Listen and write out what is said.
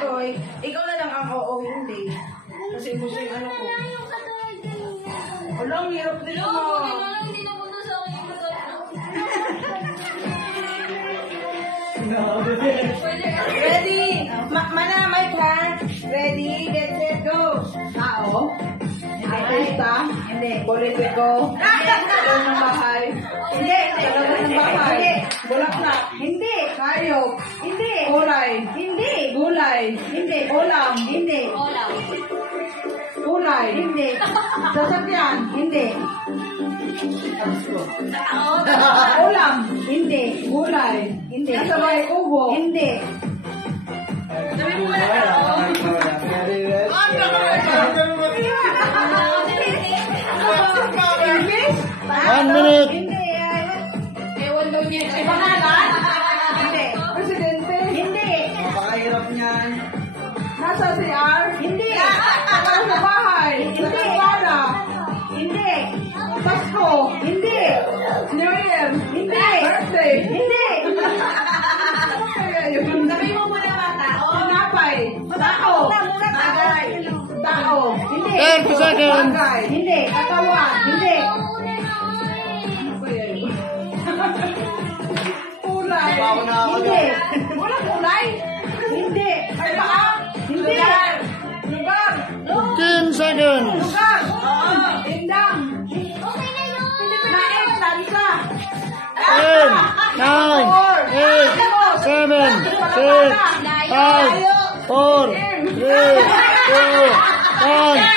Toy, ikaw na lang ang oo, hindi. Kasi gusto yung ano ko. Walang hirap din mo. Hindi na punta sa akin yung Ready? Manamay ka? Ready? Get set, go. Tao? Artista? Hindi. Politiko? Tagal ng bahay? Hindi. Tagal ng bahay? Hindi. Bulaklak? Hindi. Hayop? Hindi. Kulay? Hindi. Gulay? Hindi. Ulam? Hindi. Kulay? Hindi. Sasakyan? Hindi. Ulam? Hindi. Gulay? Hindi. Nasa bahay kubo? Hindi. Sabi mo na English? 1 minute. Hindi. Ewan daw niya. Ay, pangalan? Hindi. Presidente? Hindi. Napakahirap niyan. Nasa CR? Hindi. Nasa bahay? Hindi. Para? Hindi. Pasko? Hindi. New Year? Hindi. Birthday? Hindi. Sabi mo muna mga tao. Sinapay? Tao? Bagay? Tao? Hindi. 10 seconds. Bagay? Hindi. Katawan? Hindi. Kulay? Hindi. Walang kulay? Hindi. Ay, paa? Hindi. Lugar? 15 seconds. Lugar? Tindang? Naik, lansa? 10, 9, 8, 7, 6, 5, 4, 3, 2, 1,